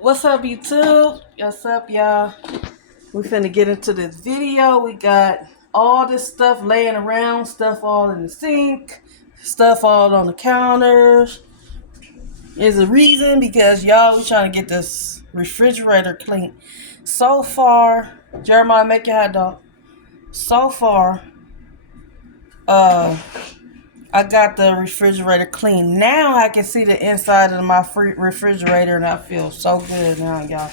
What's up, YouTube? What's up, y'all? We finna get into this video. We got all this stuff laying around, stuff all in the sink, stuff all on the counters. There's a reason because y'all, we trying to get this refrigerator clean. So far, Jeremiah, make your hot dog. So far, I got the refrigerator clean. Now I can see the inside of my refrigerator and I feel so good now, y'all.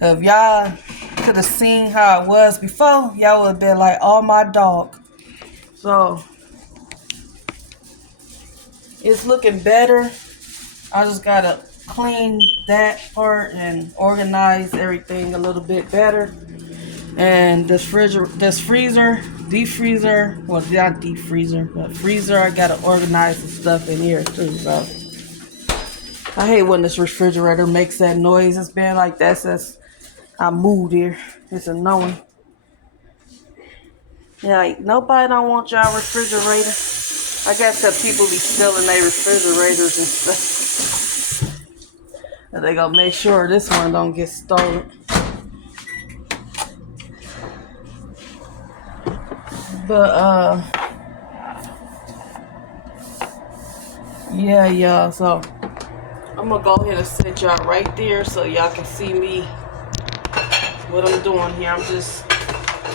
If y'all could have seen how it was before, y'all would have been like, oh my dog. So, it's looking better. I just got to clean that part and organize everything a little bit better. And this freezer, deep freezer, well, not deep freezer, but freezer, I got to organize the stuff in here too, so. I hate when this refrigerator makes that noise. It's been like that since I moved here. It's annoying. Yeah, like, nobody don't want y'all refrigerator. I guess that people be stealing their refrigerators and stuff. And they gonna make sure this one don't get stolen. But, yeah, y'all, so I'm gonna go ahead and set y'all right there so y'all can see me, what I'm doing here. I'm just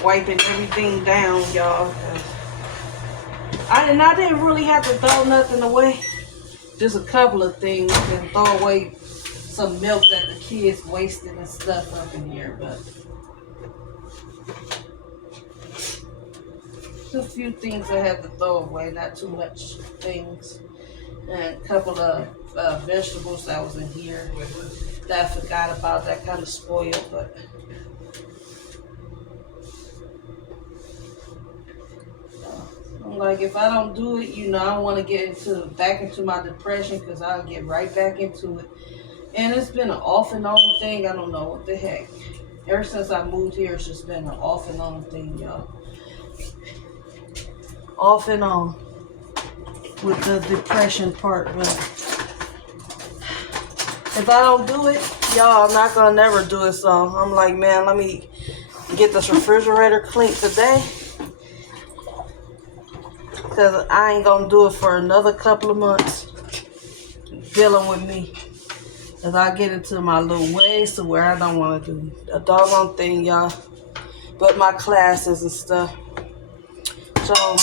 wiping everything down, y'all. I didn't really have to throw nothing away. Just a couple of things, and throw away some milk that the kids wasted and stuff up in here, but just a few things I had to throw away, not too much things. And a couple of vegetables that was in here that I forgot about, that kind of spoiled, but I'm like, if I don't do it, I don't want to get back into my depression, because I'll get right back into it. And it's been an off and on thing. I don't know what the heck. Ever since I moved here, it's just been an off and on thing, y'all. Off and on with the depression part. But if I don't do it, y'all, I'm not gonna never do it. So I'm like, man, let me get this refrigerator clean today, because I ain't gonna do it for another couple of months dealing with me. As I get into my little ways to where I don't want to do a doggone thing, y'all, but my classes and stuff. So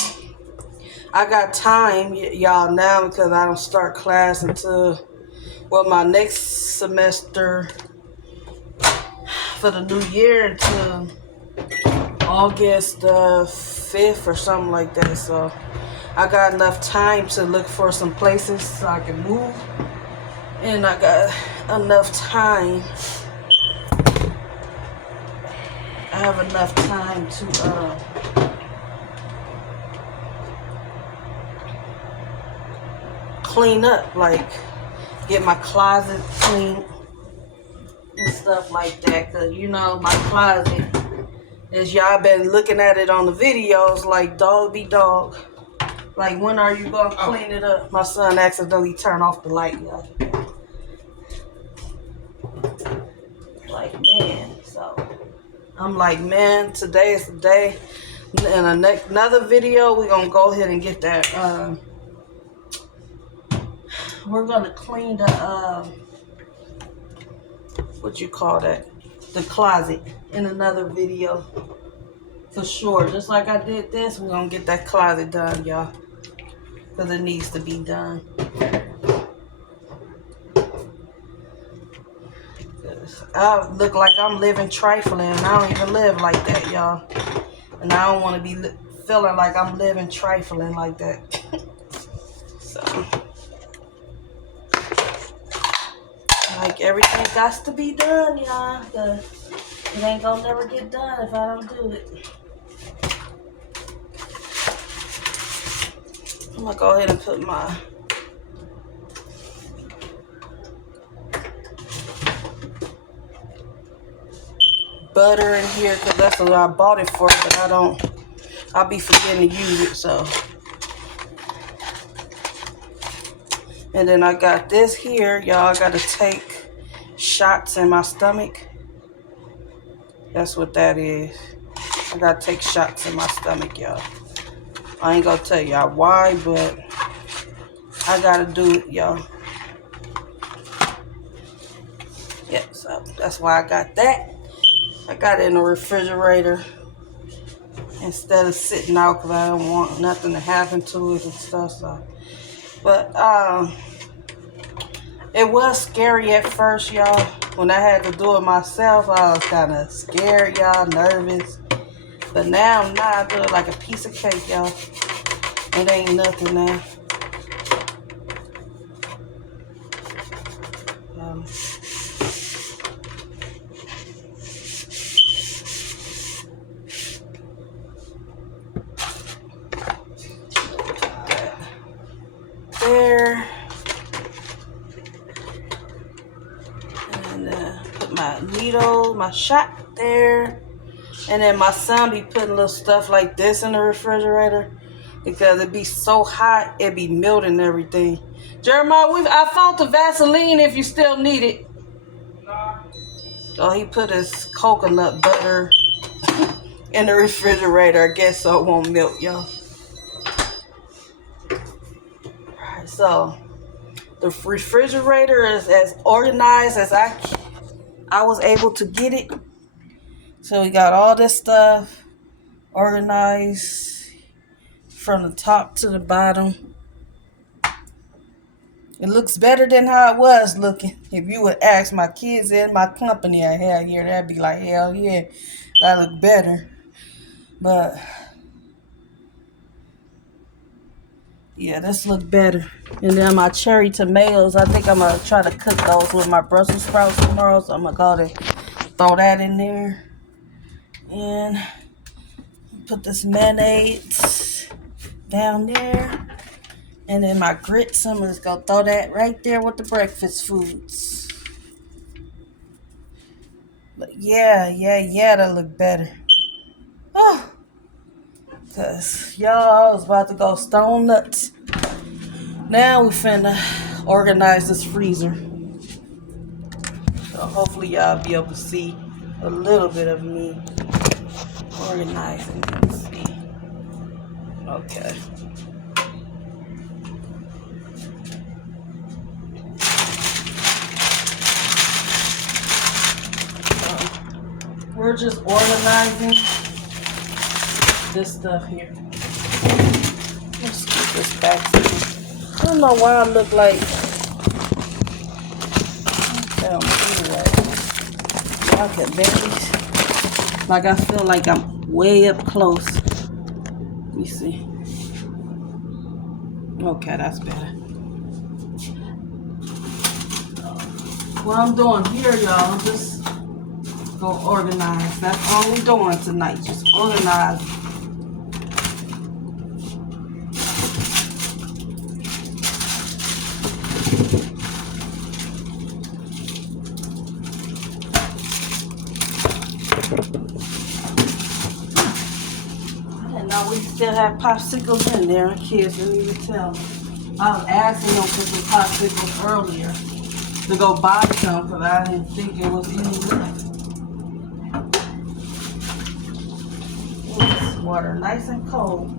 I got time, y'all, now, because I don't start class until, well, my next semester for the new year until August 5th or something like that. So I got enough time to look for some places so I can move. And I got enough time. I have enough time to clean up, like get my closet clean and stuff like that. Cause my closet, as y'all been looking at it on the videos, like dog be dog. Like, when are you gonna clean it up? My son accidentally turned off the light, y'all. Like, man, so I'm like, man, today is the day. In another video, we're gonna go ahead and get that. We're gonna clean the what you call that? The closet in another video for sure. Just like I did this, we're gonna get that closet done, y'all, because it needs to be done. I look like I'm living trifling, and I don't even live like that, y'all. And I don't want to be feeling like I'm living trifling like that. So, like, everything got to be done, y'all. It ain't gonna never get done if I don't do it. I'm gonna go ahead and put my butter in here, because that's what I bought it for, but I'll be forgetting to use it, so. And then I got this here, y'all. I gotta shots in my stomach. That's what that is. I gotta take shots in my stomach, y'all. I ain't gonna tell y'all why, but I gotta do it, y'all. Yep, so that's why I got that. I got it in the refrigerator instead of sitting out because I don't want nothing to happen to it and stuff. So, but it was scary at first, y'all. When I had to do it myself, I was kind of scared, y'all, nervous. But now I'm not. I do it like a piece of cake, y'all. It ain't nothing now. There. And put my needle, my shot there. And then my son be putting little stuff like this in the refrigerator because it be so hot, it be melting everything. Jeremiah, I found the Vaseline if you still need it. So he put his coconut butter in the refrigerator, I guess, so it won't melt, y'all. Alright, so the refrigerator is as organized as I was able to get it. So we got all this stuff organized from the top to the bottom. It looks better than how it was looking. If you would ask my kids in my company I had here, that'd be like, hell yeah, that look better. But yeah, this look better. And then my cherry tomatoes, I think I'm going to try to cook those with my Brussels sprouts tomorrow. So I'm going to go to throw that in there. And put this mayonnaise down there. And then my grits, I'm just going to throw that right there with the breakfast foods. But yeah, that look better. Oh, because y'all, I was about to go stone nuts. Now we finna organize this freezer. So hopefully y'all be able to see a little bit of me organizing this. Okay. We're just organizing this stuff here. Let's get this back. I don't know why I look like. Anyway, y'all can barely. Like I feel like I'm way up close. Let me see. Okay, that's better. What I'm doing here, y'all, just go organize. That's all we're doing tonight. Just organize. I didn't know we still have popsicles in there. Kids didn't even tell me. I was asking them for some popsicles earlier to go buy some because I didn't think it was any left. This water nice and cold.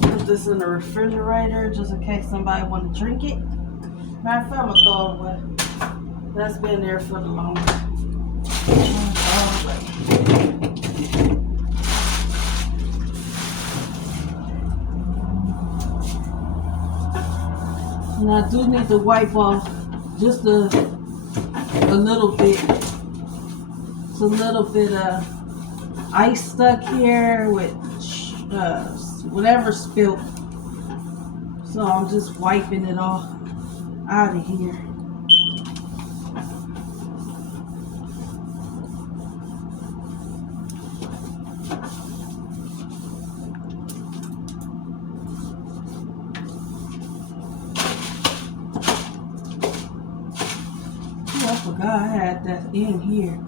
Put this in the refrigerator just in case somebody want to drink it. Matter of fact, I'm gonna throw it away. That's been there for the longest. And I do need to wipe off just a little bit. It's a little bit of ice stuck here with whatever spilled. So I'm just wiping it off out of here. forgot I had that in here.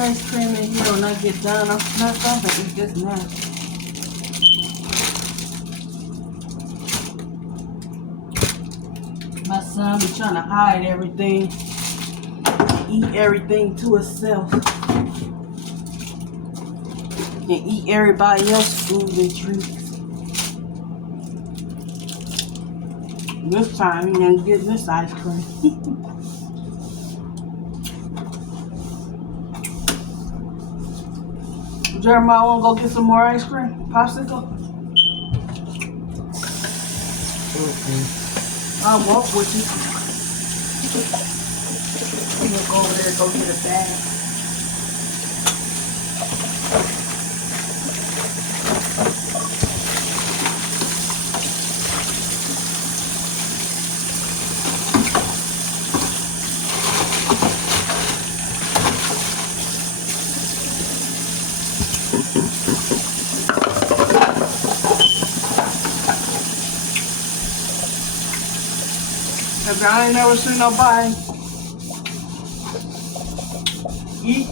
Ice cream in here when I get done. I'm not going to eat this now. My son be trying to hide everything, eat everything to itself, and eat everybody else's food and drinks. This time he ain't getting this ice cream. Jeremiah wanna go get some more ice cream? Popsicle? I'll walk with you. I'm gonna go over there and go get a bag. Cause I ain't never seen nobody eat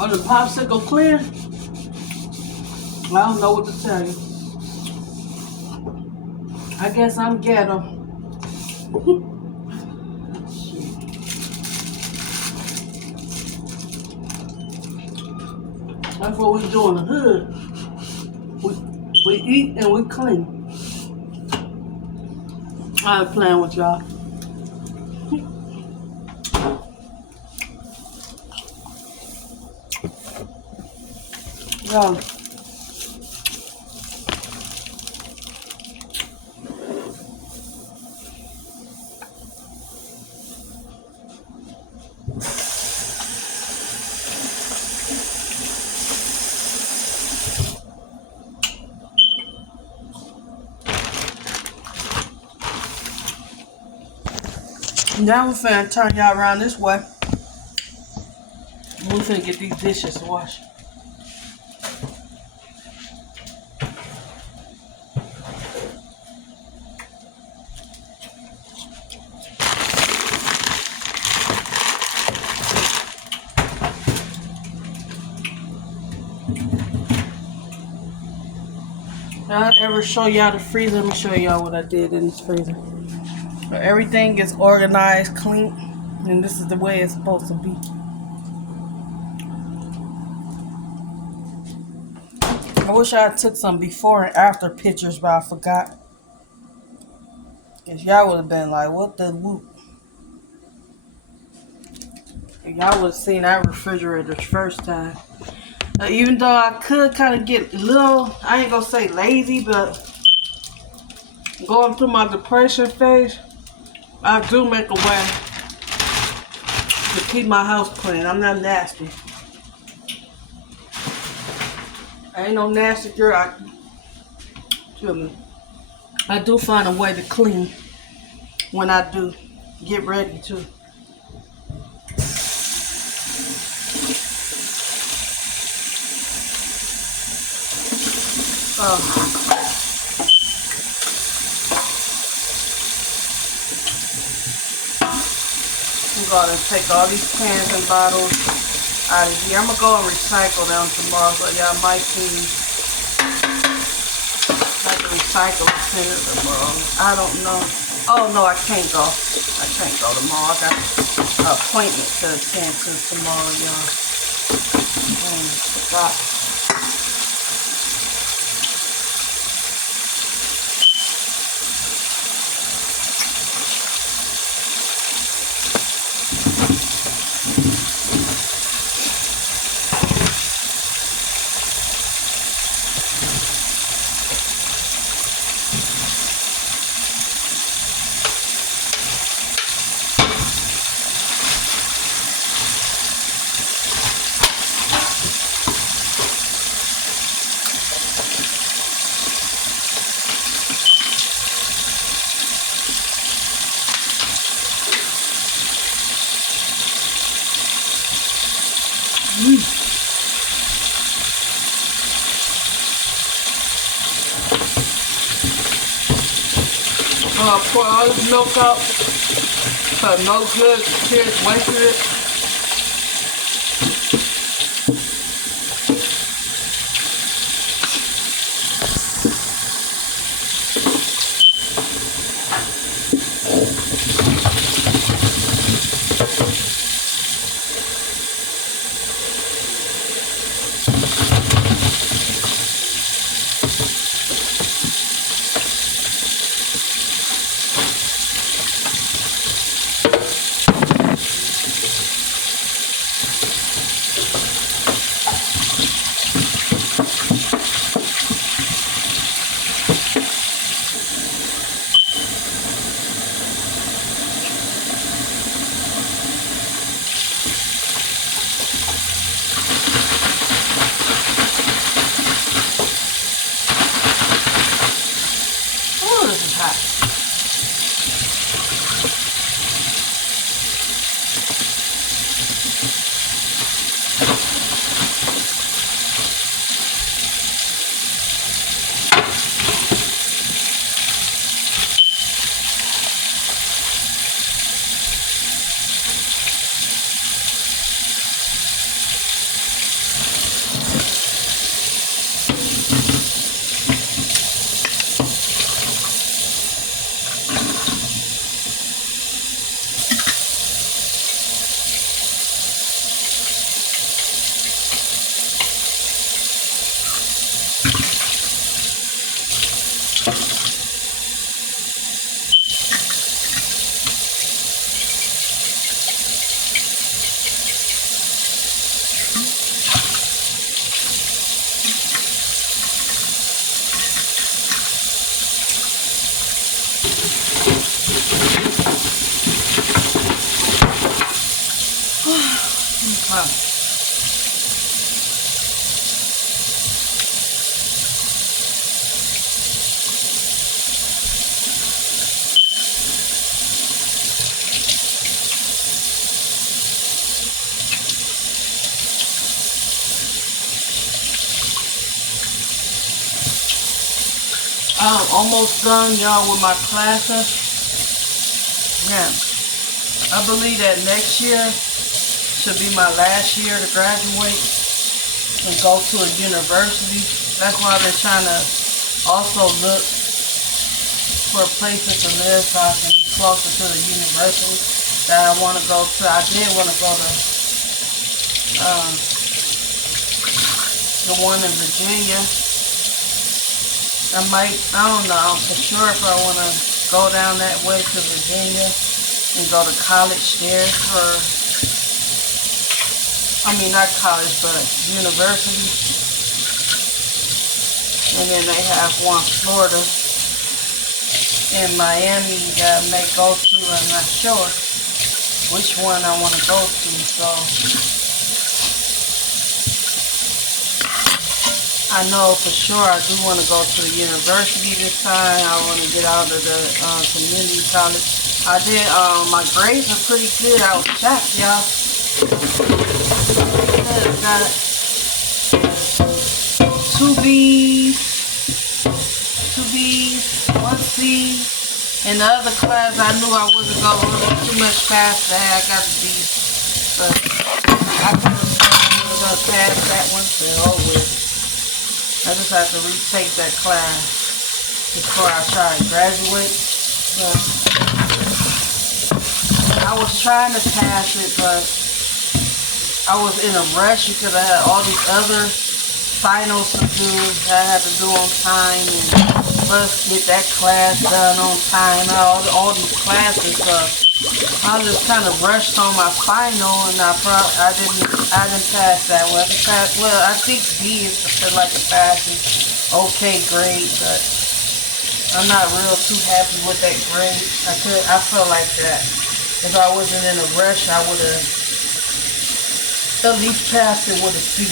on the popsicle clear. I don't know what to tell you. I guess I'm ghetto. That's what we do in the hood. We eat and we clean. I ain't playing with y'all. Yo. Now we're finna turn y'all around this way. We're finna get these dishes washed. Now, I ever show y'all the freezer? Let me show y'all what I did in this freezer. So everything is organized, clean, and this is the way it's supposed to be. I wish I took some before and after pictures, but I forgot. Cause y'all would have been like, what the whoop? Y'all would have seen that refrigerator the first time. Even though I could kind of get a little, I ain't gonna say lazy, but going through my depression phase, I do make a way to keep my house clean. I'm not nasty. I ain't no nasty girl. I do find a way to clean when I do get ready to. I'm going to take all these cans and bottles out of here. I'm going to go and recycle them tomorrow, so y'all might see like a recycle center tomorrow. I don't know. Oh, no, I can't go. I can't go tomorrow. I got an appointment to attend to tomorrow, y'all. Forgot. Pour all this milk out. So no good kids wasted it. Oh, this is hot. I'm almost done, y'all, with my classes. Yeah, I believe that next year should be my last year to graduate and go to a university. That's why I've been trying to also look for places to live so I can be closer to the university that I want to go to. I did want to go to the one in Virginia. I don't know for sure if I want to go down that way to Virginia and go to college there not college, but university. And then they have one Florida and Miami that I may go to. I'm not sure which one I want to go to, so I know for sure I do want to go to the university this time. I want to get out of the community college. I did, my grades are pretty good. I was shocked, y'all. I got 2 B's, 1 C. In the other class, I knew I wasn't going too much past that. I got a D. But I could have going to pass that one. So, with. I just have to retake that class before I try to graduate. But I was trying to pass it, but I was in a rush because I had all these other finals to do that I had to do on time, and plus get that class done on time. All these classes, I was just kind of rushed on my final, and I didn't pass that one. Well, I think B is like a passing okay grade, but I'm not real too happy with that grade. I felt like that if I wasn't in a rush, I would have at least passed it with a C.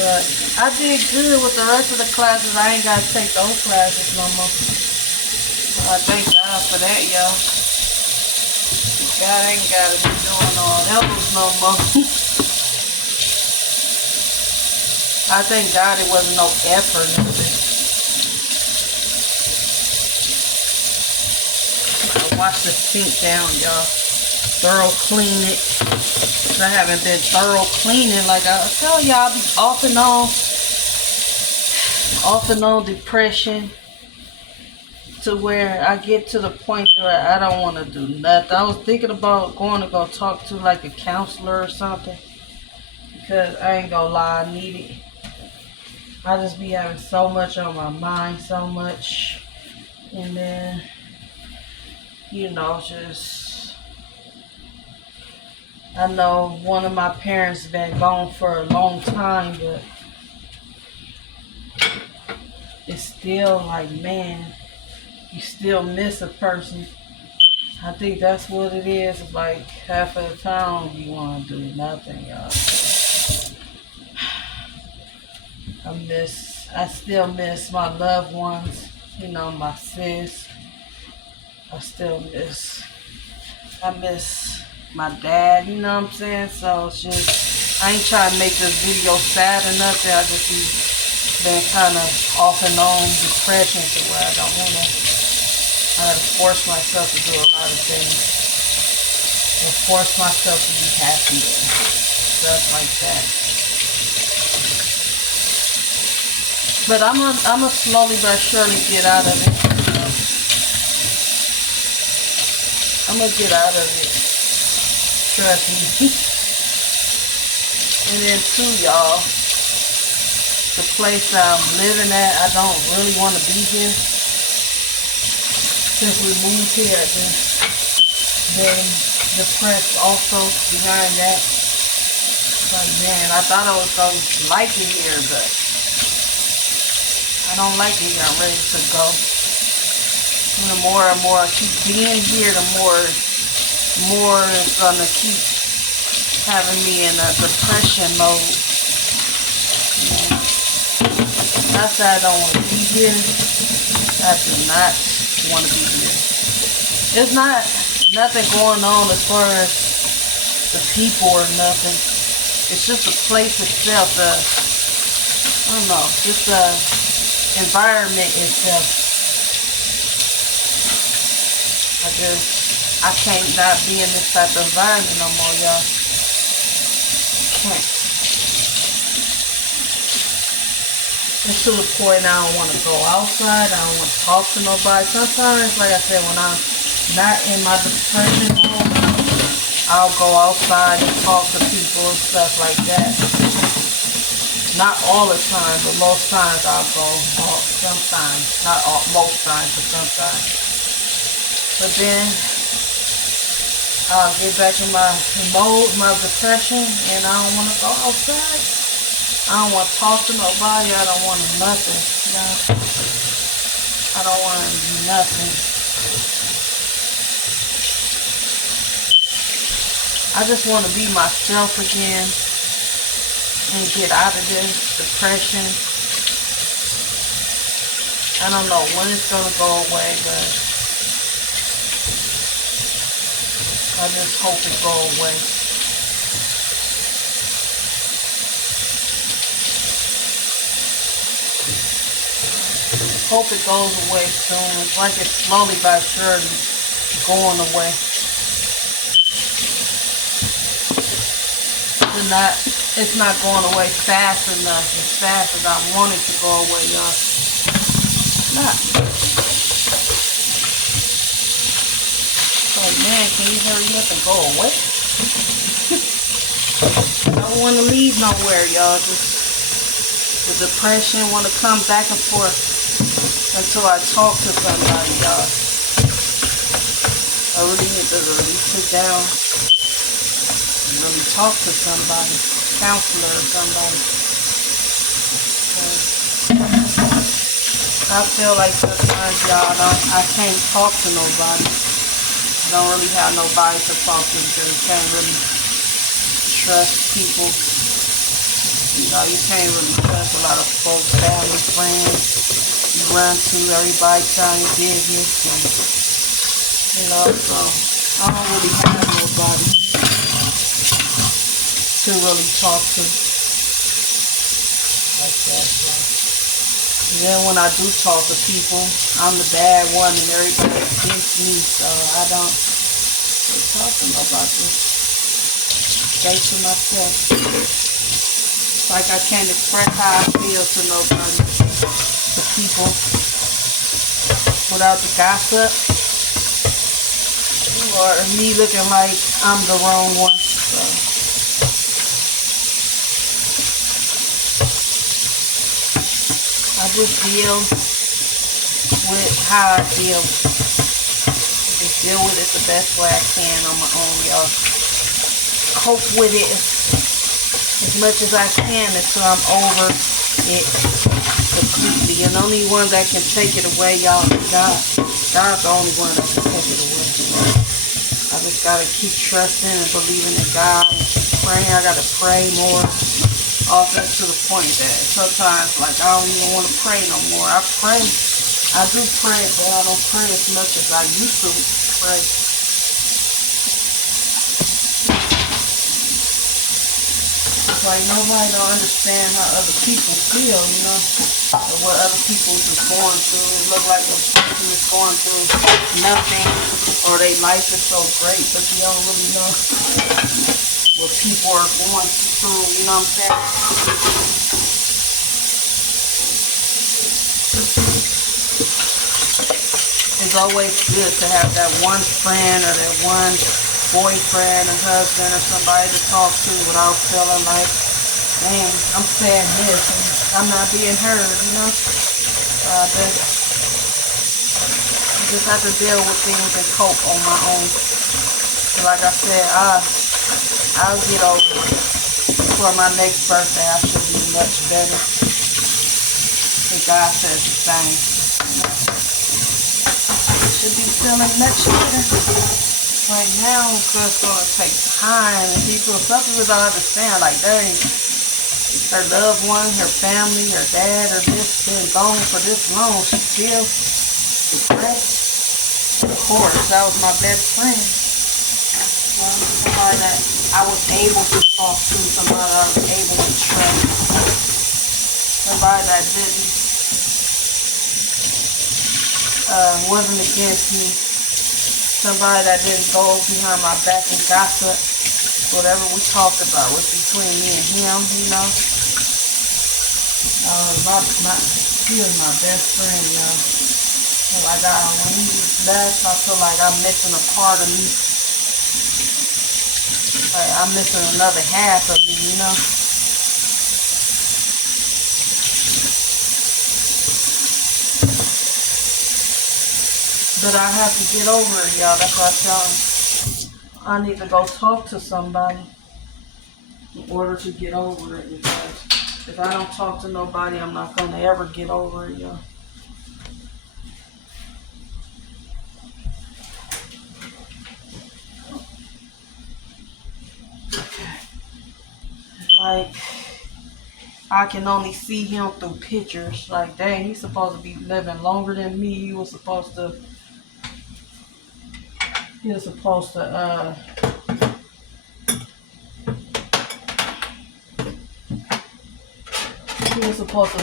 But I did good with the rest of the classes. I ain't got to take those classes no more. So I thank God for that, y'all. God ain't gotta be doing all that no more. I thank God it wasn't no effort. I wash the sink down, y'all. Thorough clean it. I haven't been thorough cleaning. Like I tell y'all, I be off and on depression, to where I get to the point where I don't want to do nothing. I was thinking about going to go talk to like a counselor or something, because I ain't gonna lie, I need it. I just be having so much on my mind, so much, and then, you know, just, I know one of my parents been gone for a long time, but it's still like, man, you still miss a person. I think that's what it is. It's like half of the time you want to do nothing, y'all. I still miss my loved ones, you know, my sis. I miss my dad, you know what I'm saying? So it's just, I ain't trying to make this video sad or nothing. I just been kind of off and on depression to where I gotta force myself to do a lot of things. And force myself to be happy and stuff like that. But I'm a slowly but surely get out of it. I'm gonna get out of it. Trust me. And then too, y'all, the place I'm living at, I don't really want to be here. Since we moved here, I've been depressed also behind that. Like, man, I thought I was gonna like it here, but I don't like it here. I'm ready to go. And the more and more I keep being here, the more it's gonna keep having me in a depression mode. You know, not that I don't want to be here. I do not want to be here. There's not nothing going on as far as the people or nothing. It's just the place itself. I don't know, just the environment itself. I can't not be in this type of environment no more, y'all. Can't. It's to the point I don't want to go outside. I don't want to talk to nobody. Sometimes, like I said, when I'm not in my depression mode, I'll go outside and talk to people and stuff like that. Not all the time, but most times I'll go. Sometimes. Not all, most times, but sometimes. But then I'll get back in my mode, my depression, and I don't want to go outside. I don't want to talk to nobody. I don't want nothing. You know? I don't want to do nothing. I just want to be myself again and get out of this depression. I don't know when it's going to go away, but I just hope it go away. Hope it goes away soon. It's like it's slowly but surely going away. It's not going away fast enough, as fast as I want it to go away, y'all. Not. Oh man, can you hurry up and go away? I don't want to leave nowhere, y'all. Just the depression, want to come back and forth until I talk to somebody, y'all. I really need to really sit down and really talk to somebody, counselor or somebody. I feel like sometimes, y'all, I can't talk to nobody. I don't really have nobody to talk to because you can't really trust people. You know, you can't really trust a lot of folks, family, friends. You run to everybody telling your business, and you know, so I don't really have nobody to really talk to like that. So. And then when I do talk to people, I'm the bad one and everybody against me. So I don't really talk to nobody. Stay to myself. It's like I can't express how I feel to nobody, to people, without the gossip or me looking like I'm the wrong one. So I just deal with how I feel. Just deal with it the best way I can on my own, y'all. Cope with it as much as I can until I'm over it completely. And the only one that can take it away, y'all, is God. God's the only one that can take it away. I just gotta keep trusting and believing in God and keep praying. I gotta pray more. Also to the point that sometimes, like, I don't even want to pray no more. I pray. I do pray, but I don't pray as much as I used to pray. It's like nobody don't understand how other people feel, you know, or what other people is going through. It look like a person is going through nothing, or their life is so great, but you don't really know what people are going through, you know what I'm saying? It's always good to have that one friend or that one boyfriend or husband or somebody to talk to without feeling like, man, I'm saying this and I'm not being heard, you know? I just have to deal with things and cope on my own. So like I said, I'll get over it. For my next birthday, I should be much better. And God says the same. You know? I should be feeling much better. Right now, it's just going to take time. And some people don't understand. Like, her loved one, her family, her dad, or this been gone for this long. She feels depressed. Of course, that was my best friend. Somebody that I was able to talk to, somebody I was able to trust, somebody that wasn't against me, somebody that didn't go behind my back and gossip. Whatever we talked about was between me and him, you know. He was my best friend, y'all. So like when he left, I feel like I'm missing a part of me. Like I'm missing another half of me, you know. But I have to get over it, y'all. That's what I tell him. I need to go talk to somebody in order to get over it. Because if I don't talk to nobody, I'm not going to ever get over it, y'all. Like, I can only see him through pictures. Like, dang, he's supposed to be living longer than me. He was supposed to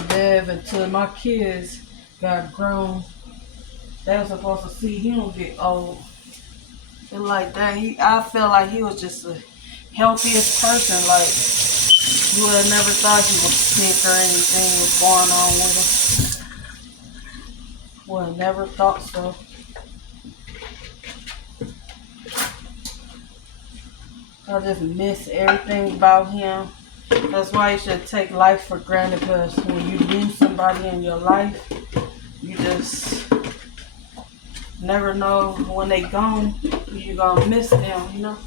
live until my kids got grown. They were supposed to see him get old. And like that, I felt like he was just the healthiest person. Like, you would have never thought he was sick or anything was going on with him. Would have never thought so. I just miss everything about him. That's why you should take life for granted, because when you lose somebody in your life, you just never know when they gone, you're gonna miss them, you know?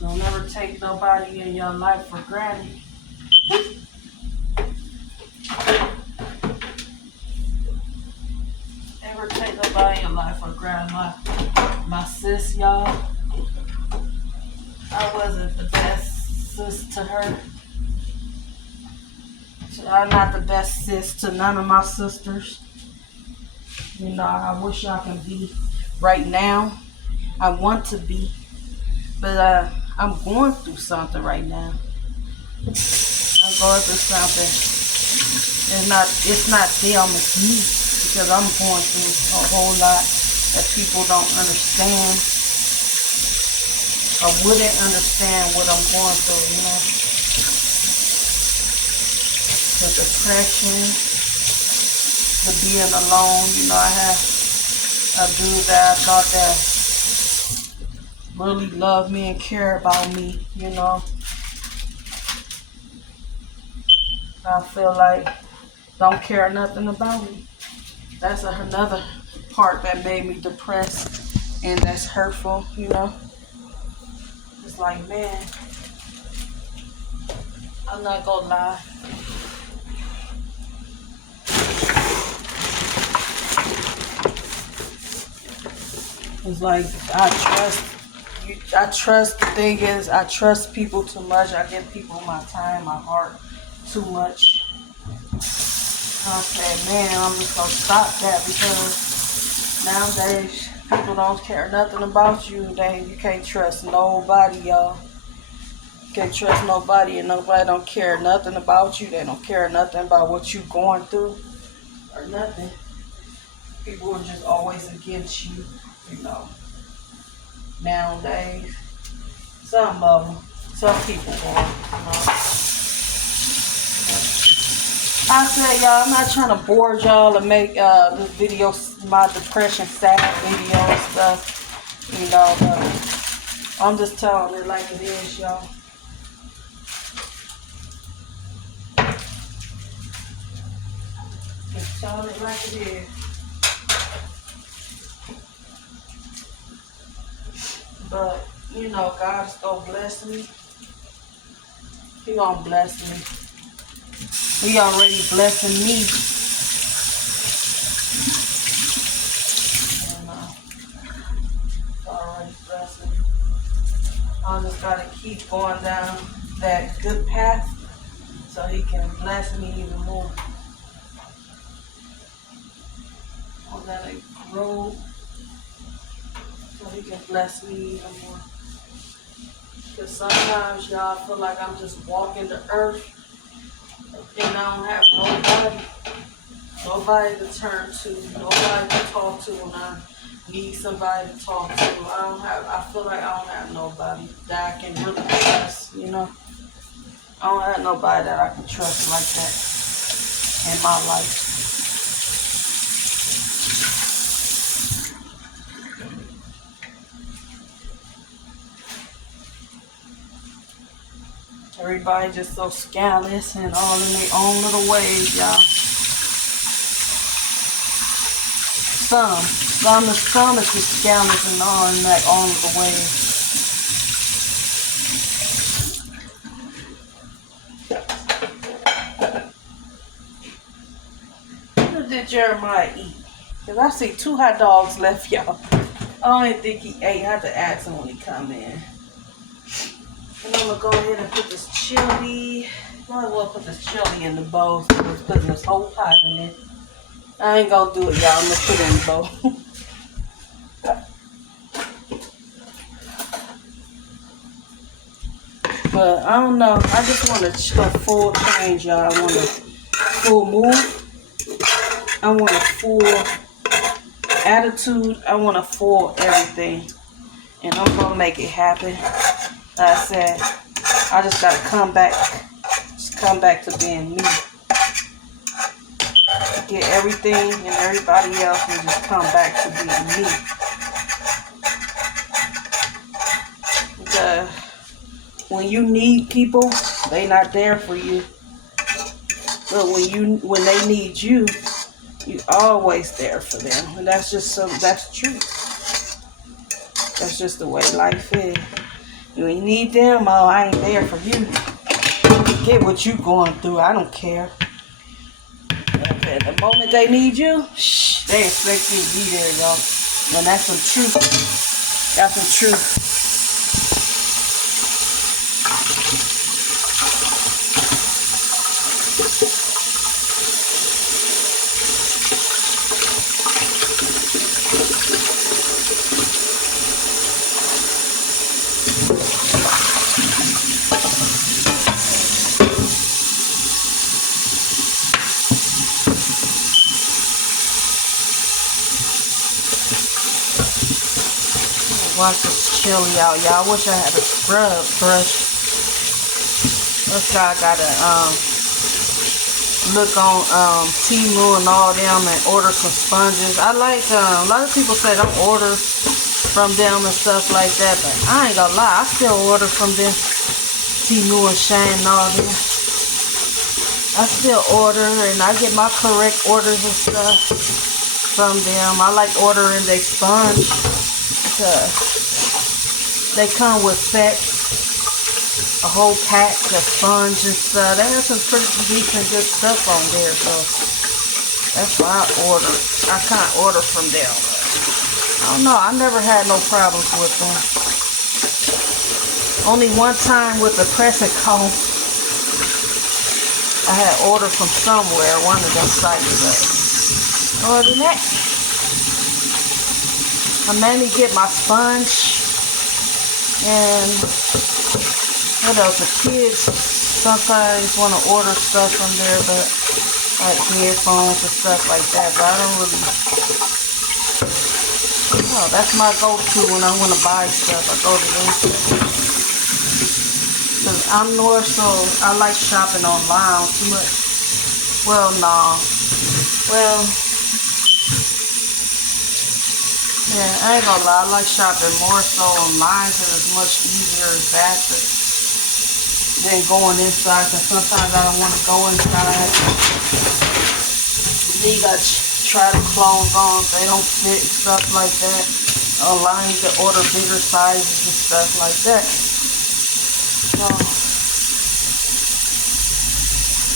Don't never take nobody in your life for granted. Never take nobody in your life for granted. My sis, y'all, I wasn't the best sis to her. I'm not the best sis to none of my sisters. You know, I wish I could be right now. I want to be. But I'm going through something right now. I'm going through something. It's not them, it's me. Because I'm going through a whole lot that people don't understand or wouldn't understand what I'm going through, you know. The depression, the being alone, you know, I have a dude that I thought that really loved me and cared about me, you know. I feel like don't care nothing about me. That's another part that made me depressed and that's hurtful, you know. It's like, man, I'm not gonna lie. It's like the thing is, I trust people too much. I give people my time, my heart too much. I said, man, I'm just gonna stop that because nowadays people don't care nothing about you. You can't trust nobody, y'all. You can't trust nobody, and nobody don't care nothing about you. They don't care nothing about what you going through or nothing. People are just always against you, you know. Nowadays, some people are, you know. I said, y'all, I'm not trying to bore y'all and make this video, my depression sad video and stuff, you know, but I'm just telling it like it is, y'all. Just telling it like it is. But, you know, God's gonna bless me. He gonna bless me. He already blessing me. And already blessing me. I just gotta keep going down that good path so he can bless me even more. I gotta grow so he can bless me even more. Because sometimes y'all feel like I'm just walking the earth and I don't have nobody to turn to, nobody to talk to when I need somebody to talk to. I feel like I don't have nobody that I can really trust, you know. I don't have nobody that I can trust like that in my life. Everybody just so scandalous and all in their own little ways, y'all. Some is just scandalous and all in their own little ways. What did Jeremiah eat? Because I see 2 hot dogs left, y'all. I don't even think he ate. I have to ask him when he come in. And I'm going to go ahead and put this chili. Might as well put this chili in the bowl. So I was putting this whole pot in it. I ain't going to do it, y'all. I'm going to put it in the bowl. But I don't know. I just want a full change, y'all. I want a full move. I want a full attitude. I want a full everything. And I'm going to make it happen. Like I said, I just got to come back. Just come back to being me. Get everything and everybody else and just come back to being me. Because when you need people, they not there for you. But when they need you, you always there for them. And that's true. That's just the way life is. When you need them, oh, I ain't there for you. Get what you going through. I don't care. Okay, the moment they need you, they expect you to be there, y'all. And that's some truth. That's some truth. Wash this chili out, y'all. I wish I had a scrub brush. This guy got to look on Temu and all them and order some sponges. I like, a lot of people say don't order from them and stuff like that, but I ain't gonna lie, I still order from them. Temu and Shane and all them. I still order and I get my correct orders and stuff from them. I like ordering their sponge because they come with sets, a whole pack of sponge and stuff. They have some pretty decent good stuff on there, so that's why I order. I can't order from them. I don't know, I never had no problems with them. Only one time with the pressing comb, I had ordered from somewhere, one of them sites, but other than that, I mainly get my sponge and what else? The kids sometimes want to order stuff from there, but like headphones and stuff like that, but I don't really. Oh, that's my go-to when I want to buy stuff. I go to them. Cause I'm more so, I like shopping online too much. Well, no. Well, yeah, I ain't gonna lie. I like shopping more so online because it's much easier and faster than going inside. Cause sometimes I don't want to go inside. Then you gotta try the clothes on, if they don't fit and stuff like that. Online you can order bigger sizes and stuff like that. So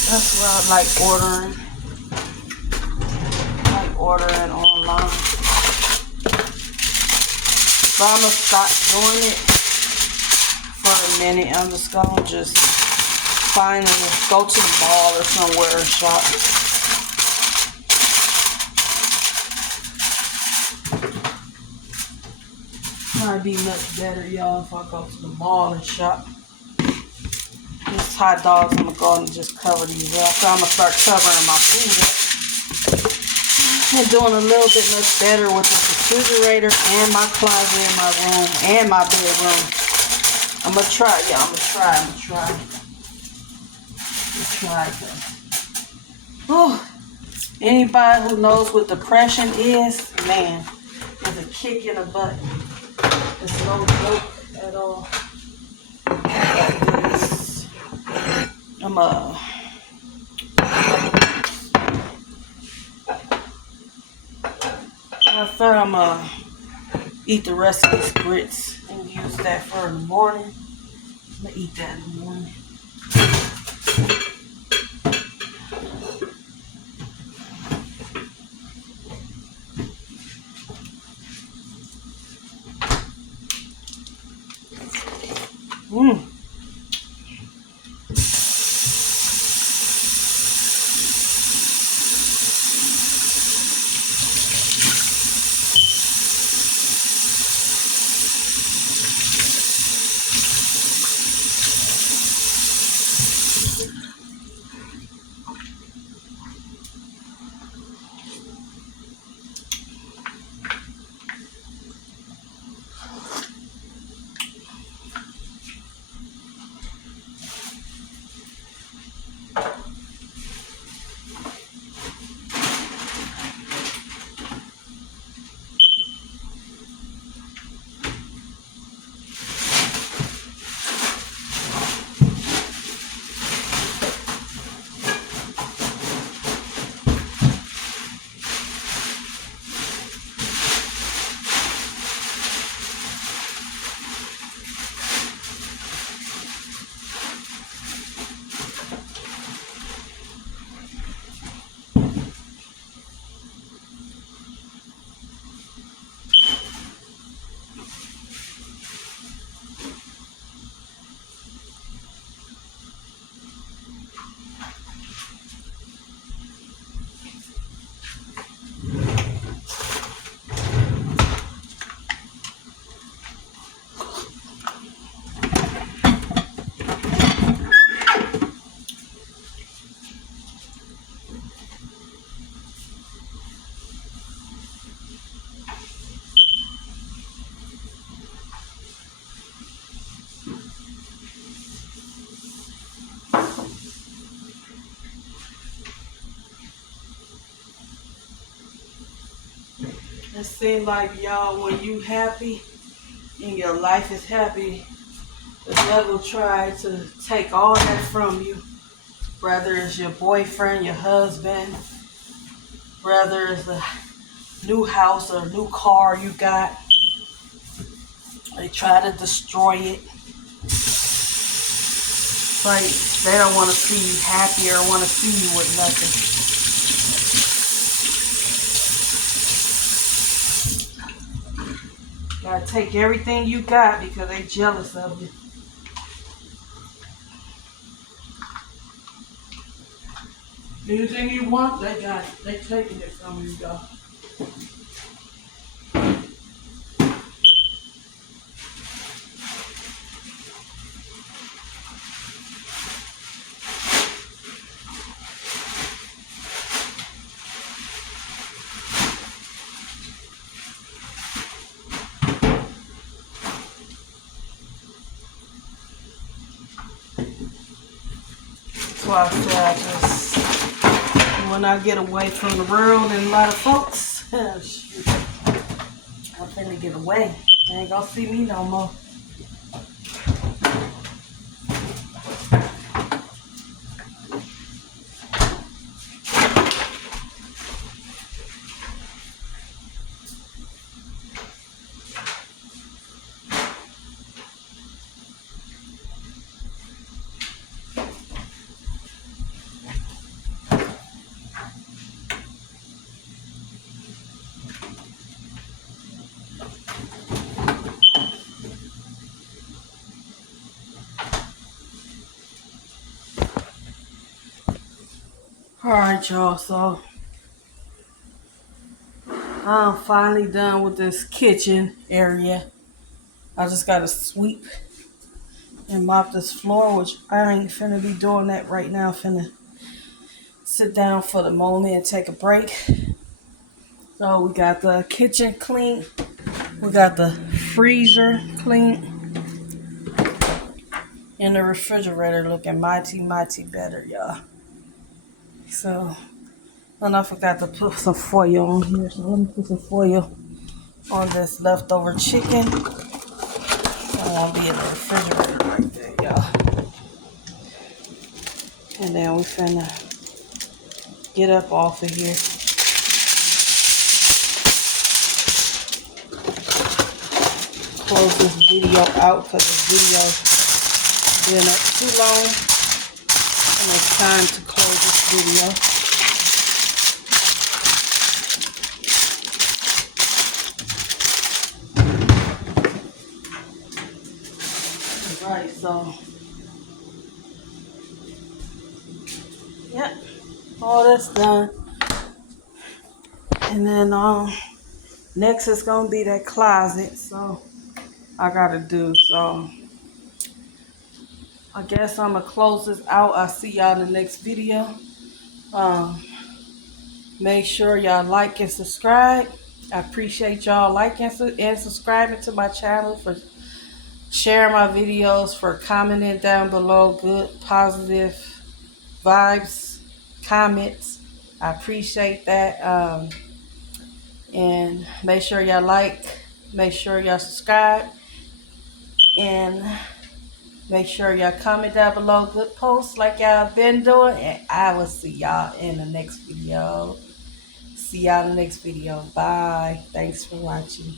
that's why I like ordering. I like ordering online. So I'm gonna stop doing it for a minute. I'm just gonna finally go to the mall or somewhere and shop. Might be much better, y'all, if I go to the mall and shop. These hot dogs, I'm gonna go and just cover these up. So I'm gonna start covering my food up. I'm doing a little bit much better with the refrigerator and my closet in my room and my bedroom. I'm gonna try, y'all. I'm gonna try. Oh, anybody who knows what depression is, man, it's a kick in the butt. It's no joke at all. I thought I'm gonna eat the rest of these grits and use that for in the morning. I'm gonna eat that in the morning. It seems like y'all, when you happy and your life is happy, the devil tried to take all that from you. Whether it's your boyfriend, your husband, whether it's a new house or new car you got, they try to destroy it. Like they don't want to see you happy or want to see you with nothing. Gotta take everything you got because they jealous of you. Anything you want, they got it. They taking it from you, y'all. That's why I said when I get away from the world and a lot of folks, shoot, I'm finna get away. They ain't gonna see me no more. Alright, y'all, so I'm finally done with this kitchen area. I just gotta sweep and mop this floor, which I ain't finna be doing that right now. Finna sit down for the moment and take a break. So we got the kitchen clean. We got the freezer clean. And the refrigerator looking mighty, mighty better, y'all. So, and I forgot to put some foil on here. So let me put some foil on this leftover chicken. I won't be in the refrigerator right there, y'all. And then we finna get up off of here. Close this video out because this video's been up too long. And it's time to close this video. Alright, so yep, all that's done. And then next is gonna be that closet, so I gotta do. So I guess I'm gonna close this out. I'll see y'all in the next video. Make sure y'all like and subscribe. I appreciate y'all liking and subscribing to my channel, for sharing my videos, for commenting down below good positive vibes, comments. I appreciate that. And make sure y'all like, make sure y'all subscribe, and make sure y'all comment down below good posts like y'all been doing. And I will see y'all in the next video. See y'all in the next video. Bye. Thanks for watching.